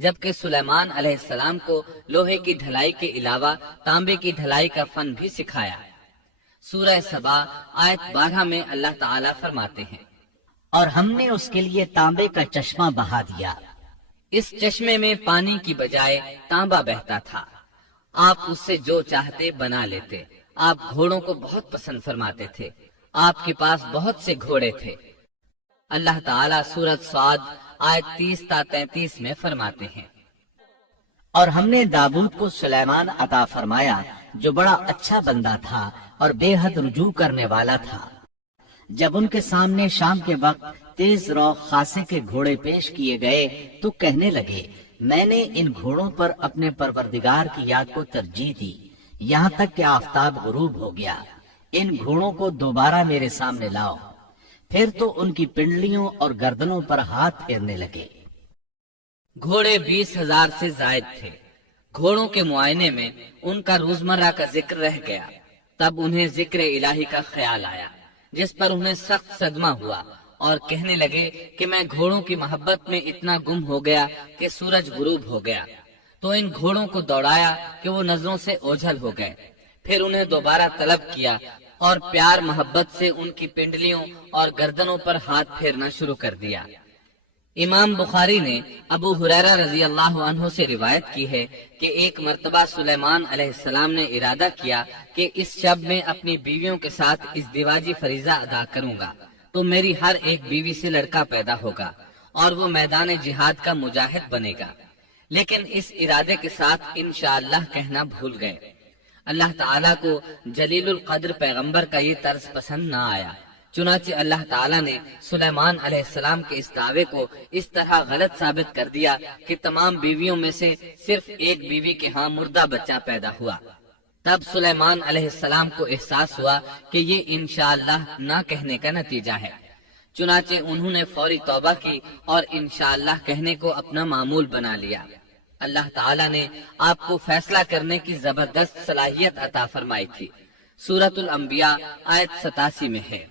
جبکہ سلیمان علیہ السلام کو لوہے کی ڈھلائی کے علاوہ تانبے کی ڈھلائی کا فن بھی سکھایا۔ سورہ سبا آیت 12 میں اللہ تعالیٰ فرماتے ہیں، اور ہم نے اس کے لیے تانبے کا چشمہ بہا دیا۔ اس چشمے میں پانی کی بجائے تانبا بہتا تھا، آپ اس سے جو چاہتے بنا لیتے۔ آپ گھوڑوں کو بہت پسند فرماتے تھے، آپ کے پاس بہت سے گھوڑے تھے۔ اللہ تعالیٰ سورۃ صاد آیت 30 تا 33 میں فرماتے ہیں، اور ہم نے داؤد کو سلیمان عطا فرمایا جو بڑا اچھا بندہ تھا اور بے حد رجوع کرنے والا تھا۔ جب ان کے سامنے شام کے وقت تیز رو خاصے کے گھوڑے پیش کیے گئے تو کہنے لگے، میں نے ان گھوڑوں پر اپنے پروردگار کی یاد کو ترجیح دی یہاں تک کہ آفتاب غروب ہو گیا۔ ان گھوڑوں کو دوبارہ میرے سامنے لاؤ۔ پھر تو ان کی پنڈلیوں اور گردنوں پر ہاتھ پھیرنے لگے۔ گھوڑے 20,000 سے زائد تھے۔ گھوڑوں کے معائنے میں ان کا روزمرہ کا ذکر رہ گیا۔ تب انہیں ذکر الہی کا خیال آیا، جس پر انہیں سخت صدمہ ہوا اور کہنے لگے کہ میں گھوڑوں کی محبت میں اتنا گم ہو گیا کہ سورج غروب ہو گیا۔ تو ان گھوڑوں کو دوڑایا کہ وہ نظروں سے اوجھل ہو گئے۔ پھر انہیں دوبارہ طلب کیا اور پیار محبت سے ان کی پنڈلیوں اور گردنوں پر ہاتھ پھیرنا شروع کر دیا۔ امام بخاری نے ابو ہریرہ رضی اللہ عنہ سے روایت کی ہے کہ ایک مرتبہ سلیمان علیہ السلام نے ارادہ کیا کہ اس شب میں اپنی بیویوں کے ساتھ ازدواجی فریضہ ادا کروں گا تو میری ہر ایک بیوی سے لڑکا پیدا ہوگا اور وہ میدان جہاد کا مجاہد بنے گا، لیکن اس ارادے کے ساتھ انشاءاللہ کہنا بھول گئے۔ اللہ تعالیٰ کو جلیل القدر پیغمبر کا یہ طرز پسند نہ آیا، چنانچہ اللہ تعالیٰ نے سلیمان علیہ السلام کے اس دعوے کو اس طرح غلط ثابت کر دیا کہ تمام بیویوں میں سے صرف ایک بیوی کے ہاں مردہ بچہ پیدا ہوا۔ تب سلیمان علیہ السلام کو احساس ہوا کہ یہ انشاءاللہ نہ کہنے کا نتیجہ ہے، چنانچہ انہوں نے فوری توبہ کی اور انشاءاللہ کہنے کو اپنا معمول بنا لیا۔ اللہ تعالیٰ نے آپ کو فیصلہ کرنے کی زبردست صلاحیت عطا فرمائی تھی۔ سورۃ الانبیاء آیت 87 میں ہے،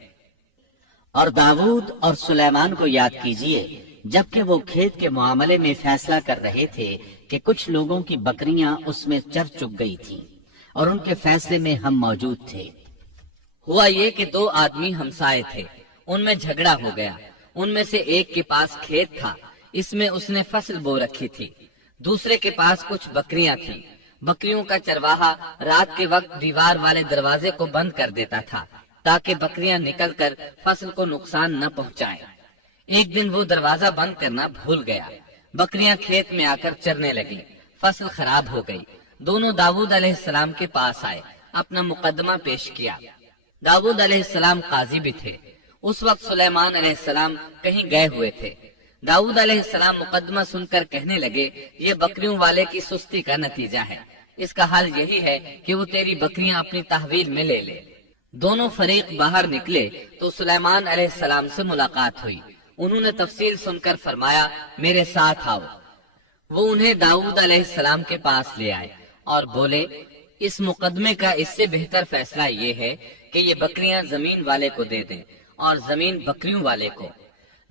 اور داؤد اور سلیمان کو یاد کیجئے جبکہ وہ کھیت کے معاملے میں فیصلہ کر رہے تھے کہ کچھ لوگوں کی بکریاں اس میں چر چگ گئی تھیں اور ان کے فیصلے میں ہم موجود تھے۔ ہوا یہ کہ دو آدمی ہمسائے تھے، ان میں جھگڑا ہو گیا۔ ان میں سے ایک کے پاس کھیت تھا، اس میں اس نے فصل بو رکھی تھی، دوسرے کے پاس کچھ بکریاں تھیں۔ بکریوں کا چرواہا رات کے وقت دیوار والے دروازے کو بند کر دیتا تھا تاکہ بکریاں نکل کر فصل کو نقصان نہ پہنچائیں۔ ایک دن وہ دروازہ بند کرنا بھول گیا، بکریاں کھیت میں آ کر چرنے لگیں، فصل خراب ہو گئی۔ دونوں داؤد علیہ السلام کے پاس آئے، اپنا مقدمہ پیش کیا۔ داؤد علیہ السلام قاضی بھی تھے۔ اس وقت سلیمان علیہ السلام کہیں گئے ہوئے تھے۔ داؤد علیہ السلام مقدمہ سن کر کہنے لگے، یہ بکریوں والے کی سستی کا نتیجہ ہے، اس کا حل یہی ہے کہ وہ تیری بکریاں اپنی تحویل میں لے لے۔ دونوں فریق باہر نکلے تو سلیمان علیہ السلام سے ملاقات ہوئی۔ انہوں نے تفصیل سن کر فرمایا، میرے ساتھ آؤ۔ وہ انہیں داؤد علیہ السلام کے پاس لے آئے اور بولے، اس مقدمے کا اس سے بہتر فیصلہ یہ ہے کہ یہ بکریاں زمین والے کو دے دیں اور زمین بکریوں والے کو۔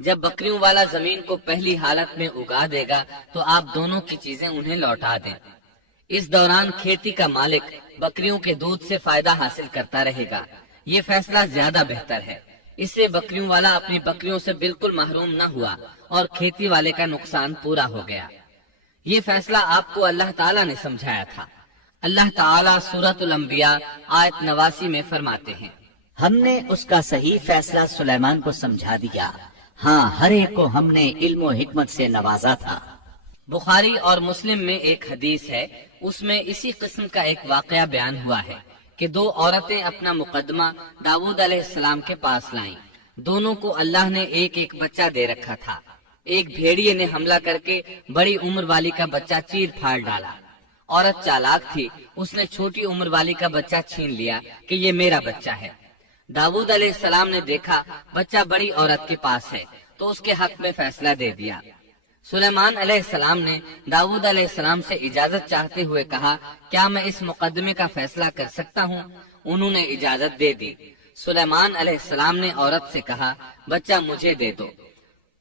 جب بکریوں والا زمین کو پہلی حالت میں اگا دے گا تو آپ دونوں کی چیزیں انہیں لوٹا دیں۔ اس دوران کھیتی کا مالک بکریوں کے دودھ سے فائدہ حاصل کرتا رہے گا۔ یہ فیصلہ زیادہ بہتر ہے۔ اس سے بکریوں والا اپنی بکریوں سے بالکل محروم نہ ہوا اور کھیتی والے کا نقصان پورا ہو گیا۔ یہ فیصلہ آپ کو اللہ تعالیٰ نے سمجھایا تھا۔ اللہ تعالیٰ سورۃ الانبیاء آیت 89 میں فرماتے ہیں، ہم نے اس کا صحیح فیصلہ سلیمان کو سمجھا دیا، ہاں ہر ایک کو ہم نے علم و حکمت سے نوازا تھا۔ بخاری اور مسلم میں ایک حدیث ہے، اس میں اسی قسم کا ایک واقعہ بیان ہوا ہے کہ دو عورتیں اپنا مقدمہ داؤد علیہ السلام کے پاس لائیں۔ دونوں کو اللہ نے ایک ایک بچہ دے رکھا تھا۔ ایک بھیڑیے نے حملہ کر کے بڑی عمر والی کا بچہ چیر پھاڑ ڈالا۔ عورت چالاک تھی، اس نے چھوٹی عمر والی کا بچہ چھین لیا کہ یہ میرا بچہ ہے۔ داؤد علیہ السلام نے دیکھا بچہ بڑی عورت کے پاس ہے تو اس کے حق میں فیصلہ دے دیا۔ سلیمان علیہ السلام نے داؤد علیہ السلام سے اجازت چاہتے ہوئے کہا، کیا میں اس مقدمے کا فیصلہ کر سکتا ہوں؟ انہوں نے اجازت دے دی۔ سلیمان علیہ السلام نے عورت سے کہا، بچہ مجھے دے دو۔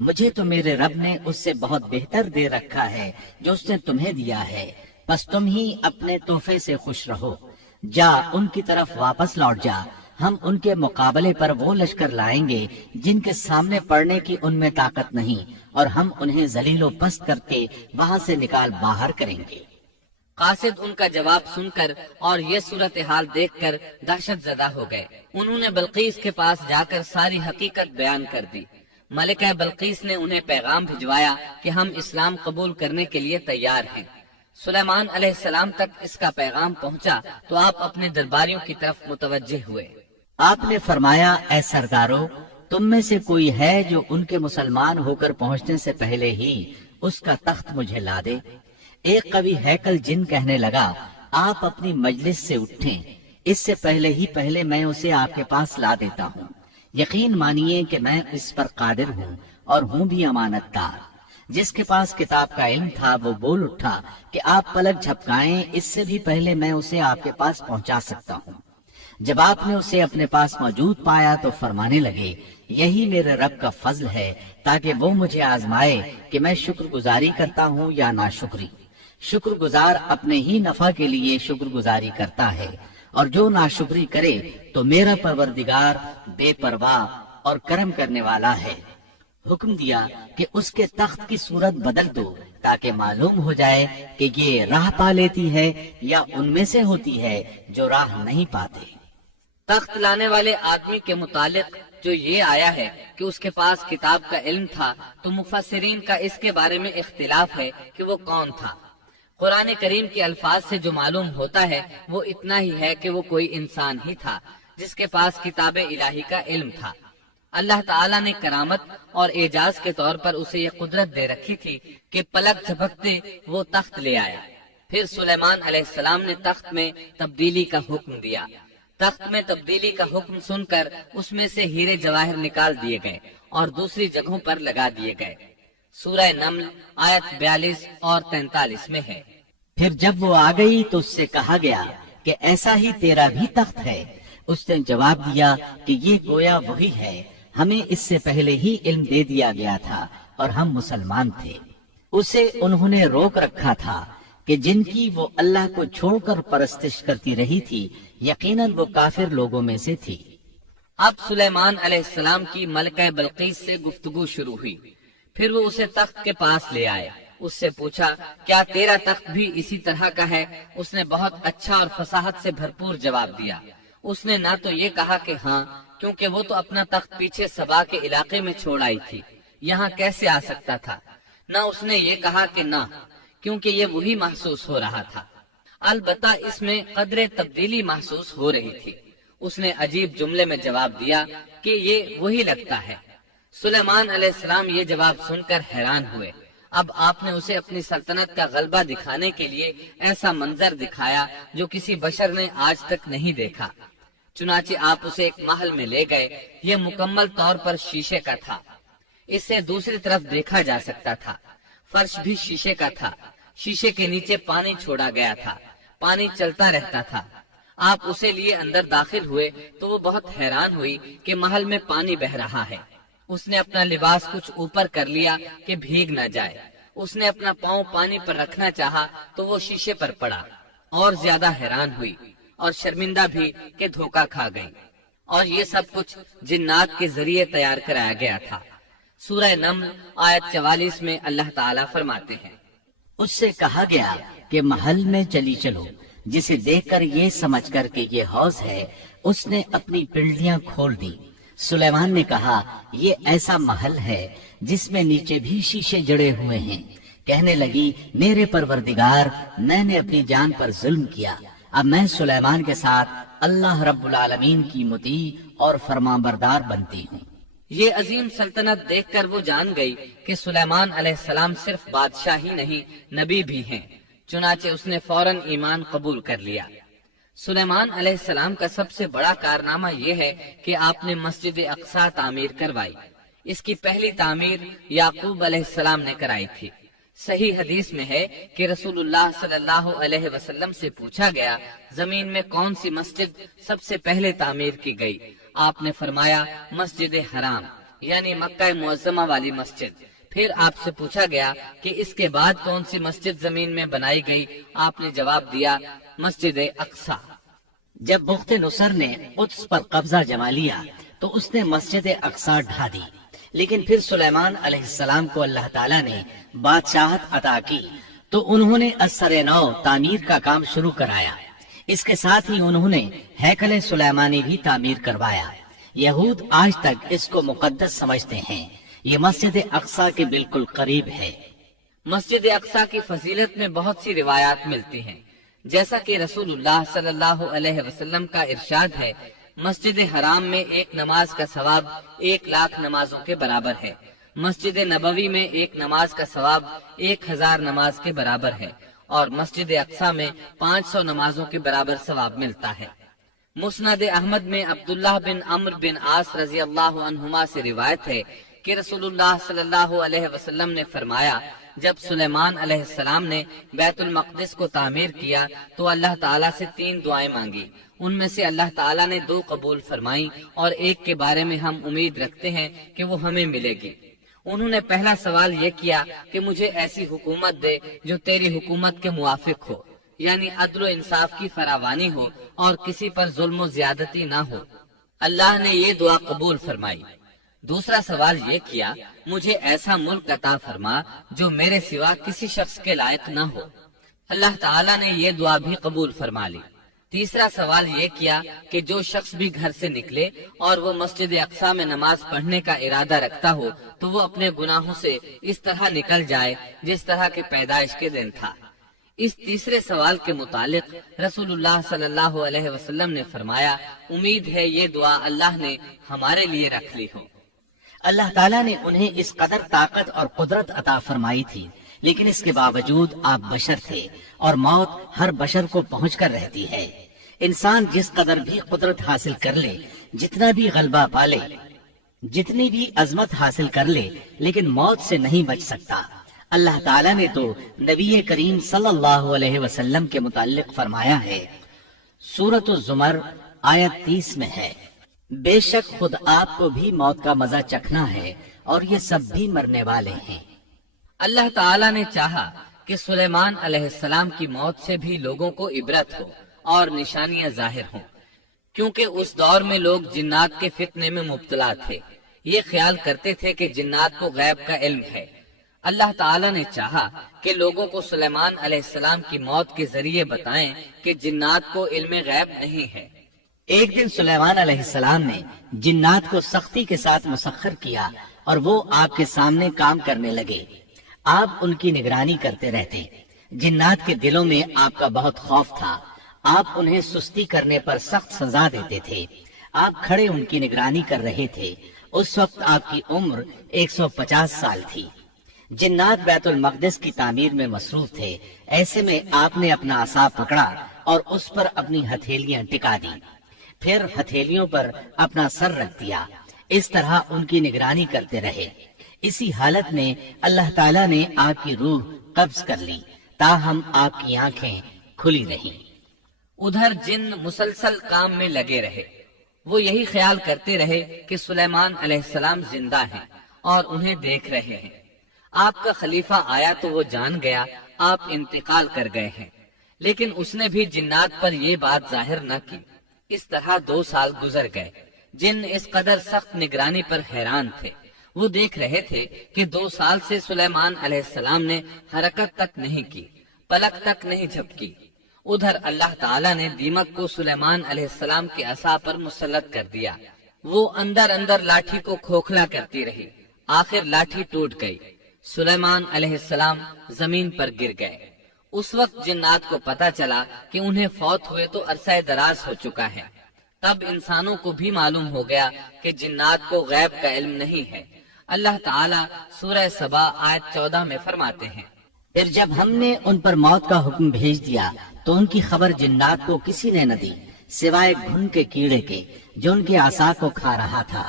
مجھے تو میرے رب نے اس سے بہت بہتر دے رکھا ہے جو اس نے تمہیں دیا ہے، بس تم ہی اپنے تحفے سے خوش رہو۔ جا ان کی طرف واپس لوٹ جا، ہم ان کے مقابلے پر وہ لشکر لائیں گے جن کے سامنے پڑنے کی ان میں طاقت نہیں، اور ہم انہیں ذلیل و پست کر کے وہاں سے نکال باہر کریں گے۔ قاصد ان کا جواب سن کر اور یہ صورتحال دیکھ کر دہشت زدہ ہو گئے۔ انہوں نے بلقیس کے پاس جا کر ساری حقیقت بیان کر دی۔ ملکہ بلقیس نے انہیں پیغام بھجوایا کہ ہم اسلام قبول کرنے کے لیے تیار ہیں۔ سلیمان علیہ السلام تک اس کا پیغام پہنچا تو آپ اپنے درباریوں کی طرف متوجہ ہوئے۔ آپ نے فرمایا، اے سردارو، تم میں سے کوئی ہے جو ان کے مسلمان ہو کر پہنچنے سے پہلے ہی اس کا تخت مجھے لا دے؟ ایک قوی ہیکل جن کہنے لگا، آپ اپنی مجلس سے اٹھیں، اس سے پہلے میں اسے آپ کے پاس لا دیتا ہوں۔ یقین مانیے کہ میں اس پر قادر ہوں اور ہوں بھی امانت دار۔ جس کے پاس کتاب کا علم تھا وہ بول اٹھا کہ آپ پلک جھپکائیں، اس سے بھی پہلے میں اسے آپ کے پاس پہنچا سکتا ہوں۔ جب آپ نے اسے اپنے پاس موجود پایا تو فرمانے لگے، یہی میرے رب کا فضل ہے تاکہ وہ مجھے آزمائے کہ میں شکر گزاری کرتا ہوں یا ناشکری۔ شکر گزار اپنے ہی نفع کے لیے شکر گزاری کرتا ہے، اور جو ناشکری کرے تو میرا پروردگار بے پرواہ اور کرم کرنے والا ہے۔ حکم دیا کہ اس کے تخت کی صورت بدل دو تاکہ معلوم ہو جائے کہ یہ راہ پا لیتی ہے یا ان میں سے ہوتی ہے جو راہ نہیں پاتے۔ تخت لانے والے آدمی کے متعلق جو یہ آیا ہے کہ اس کے پاس کتاب کا علم تھا، تو مفسرین کا اس کے بارے میں اختلاف ہے کہ وہ کون تھا۔ قرآن کریم کے الفاظ سے جو معلوم ہوتا ہے وہ اتنا ہی ہے کہ وہ کوئی انسان ہی تھا جس کے پاس کتاب الہی کا علم تھا۔ اللہ تعالیٰ نے کرامت اور اعجاز کے طور پر اسے یہ قدرت دے رکھی تھی کہ پلک جھپکتے وہ تخت لے آیا۔ پھر سلیمان علیہ السلام نے تخت میں تبدیلی کا حکم دیا۔ تخت میں تبدیلی کا حکم سن کر اس میں سے ہیرے جواہر نکال دیے گئے اور دوسری جگہوں پر لگا دیے گئے۔ سورہ نمل آیت 42 اور 43 میں ہے۔ پھر جب وہ آ گئی تو اس سے کہا گیا کہ ایسا ہی تیرا بھی تخت ہے۔ اس نے جواب دیا کہ یہ گویا وہی ہے، ہمیں اس سے پہلے ہی علم دے دیا گیا تھا اور ہم مسلمان تھے۔ اسے انہوں نے روک رکھا تھا کہ جن کی وہ اللہ کو چھوڑ کر پرستش کرتی رہی تھی، یقیناً وہ کافر لوگوں میں سے تھی۔ اب سلیمان علیہ السلام کی ملکہ بلقیس سے گفتگو شروع ہوئی۔ پھر وہ اسے تخت کے پاس لے آئے۔ اس سے پوچھا، کیا تیرا تخت بھی اسی طرح کا ہے؟ اس نے بہت اچھا اور فصاحت سے بھرپور جواب دیا۔ اس نے نہ تو یہ کہا کہ ہاں، کیونکہ وہ تو اپنا تخت پیچھے سبا کے علاقے میں چھوڑ آئی تھی، یہاں کیسے آ سکتا تھا، نہ اس نے یہ کہا کہ نہ، کیونکہ یہ وہی محسوس ہو رہا تھا۔ البتہ اس میں قدر تبدیلی محسوس ہو رہی تھی۔ اس نے عجیب جملے میں جواب دیا کہ یہ وہی لگتا ہے۔ سلیمان علیہ السلام یہ جواب سن کر حیران ہوئے۔ اب آپ نے اسے اپنی سلطنت کا غلبہ دکھانے کے لیے ایسا منظر دکھایا جو کسی بشر نے آج تک نہیں دیکھا۔ چنانچہ آپ اسے ایک محل میں لے گئے۔ یہ مکمل طور پر شیشے کا تھا، اس سے دوسری طرف دیکھا جا سکتا تھا۔ فرش بھی شیشے کا تھا، شیشے کے نیچے پانی چھوڑا گیا تھا، پانی چلتا رہتا تھا۔ آپ اسے لیے اندر داخل ہوئے تو وہ بہت حیران ہوئی کہ محل میں پانی بہ رہا ہے۔ اس نے اپنا لباس کچھ اوپر کر لیا کہ بھیگ نہ جائے۔ اس نے اپنا پاؤں پانی پر رکھنا چاہا تو وہ شیشے پر پڑا، اور زیادہ حیران ہوئی اور شرمندہ بھی کہ دھوکہ کھا گئی۔ اور یہ سب کچھ جنات کے ذریعے تیار کرایا گیا تھا۔ سورہ نمل آیت 44 میں اللہ تعالیٰ فرماتے ہیں، اس سے کہا گیا کہ محل میں چلی چلو، جسے دیکھ کر یہ سمجھ کر کہ یہ حوض ہے، اس نے اپنی پنڈلیاں کھول دی۔ سلیمان نے کہا، یہ ایسا محل ہے جس میں نیچے بھی شیشے جڑے ہوئے ہیں۔ کہنے لگی، میرے پروردگار، میں نے اپنی جان پر ظلم کیا، اب میں سلیمان کے ساتھ اللہ رب العالمین کی مطیع اور فرمانبردار بنتی ہوں۔ یہ عظیم سلطنت دیکھ کر وہ جان گئی کہ سلیمان علیہ السلام صرف بادشاہ ہی نہیں، نبی بھی ہیں۔ چنانچہ اس نے فوراً ایمان قبول کر لیا۔ سلیمان علیہ السلام کا سب سے بڑا کارنامہ یہ ہے کہ آپ نے مسجد اقصی تعمیر کروائی۔ اس کی پہلی تعمیر یعقوب علیہ السلام نے کرائی تھی۔ صحیح حدیث میں ہے کہ رسول اللہ صلی اللہ علیہ وسلم سے پوچھا گیا، زمین میں کون سی مسجد سب سے پہلے تعمیر کی گئی؟ آپ نے فرمایا، مسجد حرام۔ یعنی مکہ معظمہ والی مسجد۔ پھر آپ سے پوچھا گیا کہ اس کے بعد کون سی مسجد زمین میں بنائی گئی؟ آپ نے جواب دیا مسجد اقصی۔ جب بخت نصر نے قدس پر قبضہ جما لیا تو اس نے مسجد اقصی ڈھا دی، لیکن پھر سلیمان علیہ السلام کو اللہ تعالیٰ نے بادشاہت عطا کی تو انہوں نے اثر نو تعمیر کا کام شروع کرایا۔ اس کے ساتھ ہی انہوں نے ہیکل سلیمانی بھی تعمیر کروایا۔ یہود آج تک اس کو مقدس سمجھتے ہیں۔ یہ مسجد اقصی کے بالکل قریب ہے۔ مسجد اقصی کی فضیلت میں بہت سی روایات ملتی ہیں، جیسا کہ رسول اللہ صلی اللہ علیہ وسلم کا ارشاد ہے، مسجد حرام میں ایک نماز کا ثواب 1,00,000 نمازوں کے برابر ہے، مسجد نبوی میں ایک نماز کا ثواب 1,000 نماز کے برابر ہے، اور مسجد اقصی میں 500 نمازوں کے برابر ثواب ملتا ہے۔ مسند احمد میں عبداللہ بن عمرو بن عاص رضی اللہ عنہما سے روایت ہے کہ رسول اللہ صلی اللہ علیہ وسلم نے فرمایا، جب سلیمان علیہ السلام نے بیت المقدس کو تعمیر کیا تو اللہ تعالیٰ سے 3 دعائیں مانگی، ان میں سے اللہ تعالیٰ نے 2 قبول فرمائیں اور ایک کے بارے میں ہم امید رکھتے ہیں کہ وہ ہمیں ملے گی۔ انہوں نے پہلا سوال یہ کیا کہ مجھے ایسی حکومت دے جو تیری حکومت کے موافق ہو، یعنی عدل و انصاف کی فراوانی ہو اور کسی پر ظلم و زیادتی نہ ہو۔ اللہ نے یہ دعا قبول فرمائی۔ دوسرا سوال یہ کیا، مجھے ایسا ملک عطا فرما جو میرے سوا کسی شخص کے لائق نہ ہو۔ اللہ تعالیٰ نے یہ دعا بھی قبول فرما لی۔ تیسرا سوال یہ کیا کہ جو شخص بھی گھر سے نکلے اور وہ مسجد اقصی میں نماز پڑھنے کا ارادہ رکھتا ہو تو وہ اپنے گناہوں سے اس طرح نکل جائے جس طرح کے پیدائش کے دن تھا۔ اس تیسرے سوال کے متعلق رسول اللہ صلی اللہ علیہ وسلم نے فرمایا، امید ہے یہ دعا اللہ نے ہمارے لیے رکھ لی ہو۔ اللہ تعالیٰ نے انہیں اس قدر طاقت اور قدرت عطا فرمائی تھی، لیکن اس کے باوجود آپ بشر تھے اور موت ہر بشر کو پہنچ کر رہتی ہے۔ انسان جس قدر بھی قدرت حاصل کر لے، جتنا بھی غلبہ پالے، جتنی بھی عظمت حاصل کر لے، لیکن موت سے نہیں بچ سکتا۔ اللہ تعالیٰ نے تو نبی کریم صلی اللہ علیہ وسلم کے متعلق فرمایا ہے، سورۃ الزمر آیت 30 میں ہے، بے شک خود آپ کو بھی موت کا مزہ چکھنا ہے اور یہ سب بھی مرنے والے ہیں۔ اللہ تعالیٰ نے چاہا کہ سلیمان علیہ السلام کی موت سے بھی لوگوں کو عبرت ہو اور نشانیاں ظاہر ہوں، کیونکہ اس دور میں لوگ جنات کے فتنے میں مبتلا تھے۔ یہ خیال کرتے تھے کہ جنات کو غیب کا علم ہے۔ اللہ تعالیٰ نے چاہا کہ لوگوں کو سلیمان علیہ السلام کی موت کے ذریعے بتائیں کہ جنات کو علم غیب نہیں ہے۔ ایک دن سلیمان علیہ السلام نے جنات کو سختی کے ساتھ مسخر کیا اور وہ آپ کے سامنے کام کرنے لگے۔ آپ ان کی نگرانی کرتے رہتے۔ جنات کے دلوں میں آپ کا بہت خوف تھا۔ آپ انہیں سستی کرنے پر سخت سزا دیتے تھے۔ آپ کھڑے ان کی نگرانی کر رہے تھے۔ اس وقت آپ کی عمر 150 سال تھی۔ جنات بیت المقدس کی تعمیر میں مصروف تھے۔ ایسے میں آپ نے اپنا عصا پکڑا اور اس پر اپنی ہتھیلیاں ٹکا دی، پھر ہتھیلیوں پر اپنا سر رکھ دیا۔ اس طرح ان کی نگرانی کرتے رہے۔ اسی حالت میں اللہ تعالیٰ نے آپ کی روح قبض کر لی، تاہم آپ کی آنکھیں کھلی رہیں۔ ادھر جن مسلسل کام میں لگے رہے۔ وہ یہی خیال کرتے رہے کہ سلیمان علیہ السلام زندہ ہیں اور انہیں دیکھ رہے ہیں۔ آپ کا خلیفہ آیا تو وہ جان گیا آپ انتقال کر گئے ہیں، لیکن اس نے بھی جنات پر یہ بات ظاہر نہ کی۔ اس طرح 2 سال گزر گئے۔ جن اس قدر سخت نگرانی پر حیران تھے۔ وہ دیکھ رہے تھے کہ 2 سال سے سلیمان علیہ السلام نے حرکت تک نہیں کی، پلک تک نہیں جھپکی۔ ادھر اللہ تعالیٰ نے دیمک کو سلیمان علیہ السلام کے عصا پر مسلط کر دیا۔ وہ اندر اندر لاٹھی کو کھوکھلا کرتی رہی۔ آخر لاٹھی ٹوٹ گئی۔ سلیمان علیہ السلام زمین پر گر گئے۔ اس وقت جنات کو پتا چلا کہ انہیں فوت ہوئے تو عرصہ دراز ہو چکا ہے۔ تب انسانوں کو بھی معلوم ہو گیا کہ جنات کو غیب کا علم نہیں ہے۔ اللہ تعالیٰ سورہ سبا آیت 14 میں فرماتے ہیں، پھر جب ہم نے ان پر موت کا حکم بھیج دیا تو ان کی خبر جنات کو کسی نے نہ دی سوائے گھن کے کیڑے کے جو ان کے عصا کو کھا رہا تھا۔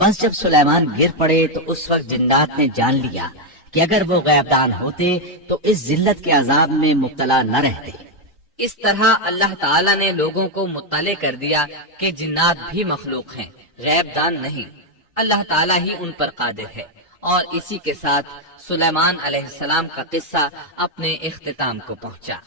پس جب سلیمان گر پڑے تو اس وقت جنات نے جان لیا کہ اگر وہ غیب دان ہوتے تو اس ذلت کے عذاب میں مبتلا نہ رہتے۔ اس طرح اللہ تعالیٰ نے لوگوں کو مطلع کر دیا کہ جنات بھی مخلوق ہیں، غیب دان نہیں۔ اللہ تعالیٰ ہی ان پر قادر ہے۔ اور اسی کے ساتھ سلیمان علیہ السلام کا قصہ اپنے اختتام کو پہنچا۔